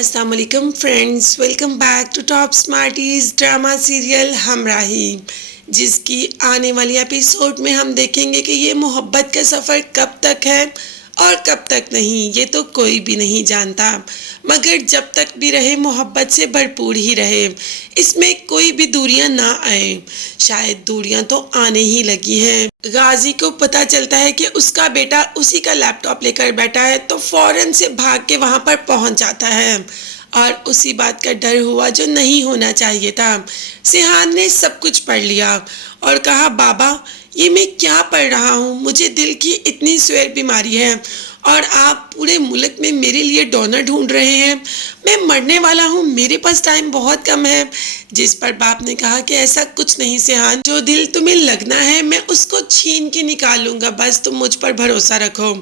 अस्सलाम वालेकुम friends, welcome back to Top Smarties drama serial Humrahi, जिसकी आने वाली एपिसोड में हम देखेंगे कि ये मोहब्बत का सफ़र कब तक है और कब तक नहीं, ये तो कोई भी नहीं जानता। मगर जब तक भी रहे मोहब्बत से भरपूर ही रहे, इसमें कोई भी दूरियां ना आए। शायद दूरियां तो आने ही लगी हैं। गाजी को पता चलता है कि उसका बेटा उसी का लैपटॉप लेकर बैठा है तो फौरन से भाग के वहां पर पहुंच जाता है और उसी बात का डर हुआ जो नहीं होना चाहिए था। सिहान ने सब कुछ पढ़ लिया और कहा, बाबा ये मैं क्या पढ़ रहा हूँ, मुझे दिल की इतनी सवेर बीमारी है और आप पूरे मुल्क में मेरे लिए डोनर ढूंढ रहे हैं। मैं मरने वाला हूँ, मेरे पास टाइम बहुत कम है। जिस पर बाप ने कहा कि ऐसा कुछ नहीं सिहान, जो दिल तुम्हें लगना है मैं उसको छीन के निकालूंगा, बस तुम मुझ पर भरोसा रखो।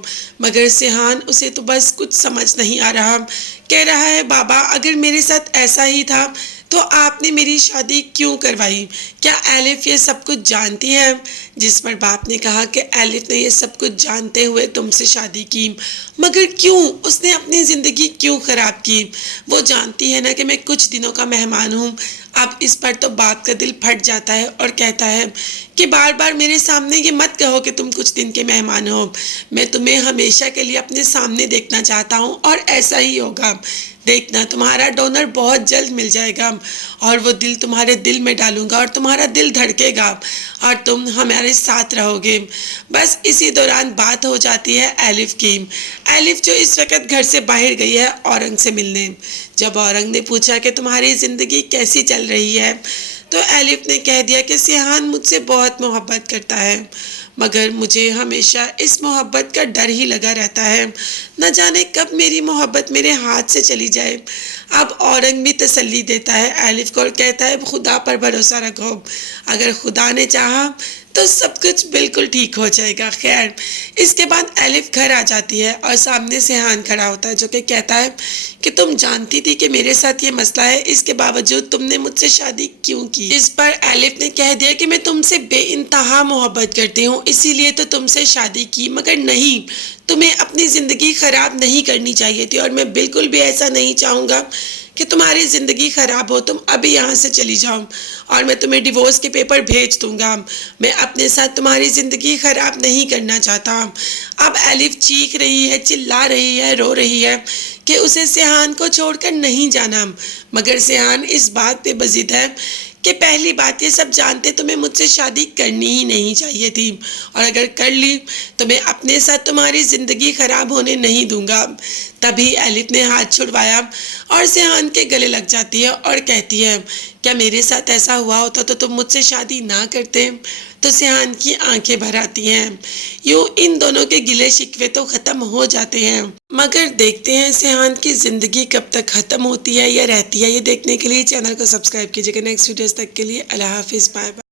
मगर सिहान उसे तो बस कुछ समझ नहीं आ रहा। कह रहा है, बाबा अगर मेरे साथ ऐसा ही था तो आपने मेरी शादी क्यों करवाई? क्या एलिफ ये सब कुछ जानती है? जिस पर बाप ने कहा कि एलिफ ने ये सब कुछ जानते हुए तुमसे शादी की, मगर क्यों? उसने अपनी ज़िंदगी क्यों ख़राब की? वो जानती है ना कि मैं कुछ दिनों का मेहमान हूँ। अब इस पर तो बाप का दिल फट जाता है और कहता है कि बार बार मेरे सामने ये मत कहो कि तुम कुछ दिन के मेहमान हो। मैं तुम्हें हमेशा के लिए अपने सामने देखना चाहता हूँ और ऐसा ही होगा। देखना, तुम्हारा डोनर बहुत जल्द मिल जाएगा और वो दिल तुम्हारे दिल में डालूंगा और तुम्हारा दिल धड़केगा और तुम हमारे साथ रहोगे। बस इसी दौरान बात हो जाती है एलिफ की। एलिफ जो इस वक्त घर से बाहर गई है औरंग से मिलने। जब औरंग ने पूछा कि तुम्हारी ज़िंदगी कैसी चल रही है, तो एलिफ ने कह दिया कि सिहान मुझसे बहुत मोहब्बत करता है, मगर मुझे हमेशा इस मोहब्बत का डर ही लगा रहता है। न जाने कब मेरी मोहब्बत मेरे हाथ से चली जाए। अब औरंग भी तसल्ली देता है एलिफ को और कहता है, खुदा पर भरोसा रखो, अगर खुदा ने चाहा तो सब कुछ बिल्कुल ठीक हो जाएगा। खैर, इसके बाद एलिफ घर आ जाती है और सामने सिहान खड़ा होता है जो कि कहता है कि तुम जानती थी कि मेरे साथ ये मसला है, इसके बावजूद तुमने मुझसे शादी क्यों की? इस पर एलिफ ने कह दिया कि मैं तुमसे बेइंतहा मोहब्बत करती हूँ, इसीलिए तो तुमसे शादी की। मगर नहीं, तुम्हें अपनी ज़िंदगी ख़राब नहीं करनी चाहिए थी और मैं बिल्कुल भी ऐसा नहीं चाहूँगा कि तुम्हारी ज़िंदगी ख़राब हो। तुम अभी यहाँ से चली जाओ और मैं तुम्हें डिवोर्स के पेपर भेज दूँगा। मैं अपने साथ तुम्हारी ज़िंदगी ख़राब नहीं करना चाहता। अब एलिफ चीख रही है, चिल्ला रही है, रो रही है कि उसे सिहान को छोड़कर नहीं जाना। मगर सिहान इस बात पे बज़िद है कि पहली बात, ये सब जानते तुम्हें मुझसे शादी करनी ही नहीं चाहिए थी और अगर कर ली तो मैं अपने साथ तुम्हारी ज़िंदगी ख़राब होने नहीं दूंगा। तभी एलिफ ने हाथ छुड़वाया और सिहान के गले लग जाती है और कहती है, क्या मेरे साथ ऐसा हुआ होता तो तुम मुझसे शादी ना करते? तो सिहान की आंखें भर आती हैं। यूँ इन दोनों के गिले शिकवे तो ख़त्म हो जाते हैं। मगर देखते हैं सिहान की ज़िंदगी कब तक ख़त्म होती है या रहती है। ये देखने के लिए चैनल को सब्सक्राइब कीजिएगा। नेक्स्ट वीडियोस तक के लिए अल्लाह हाफिज़, बाय बाय।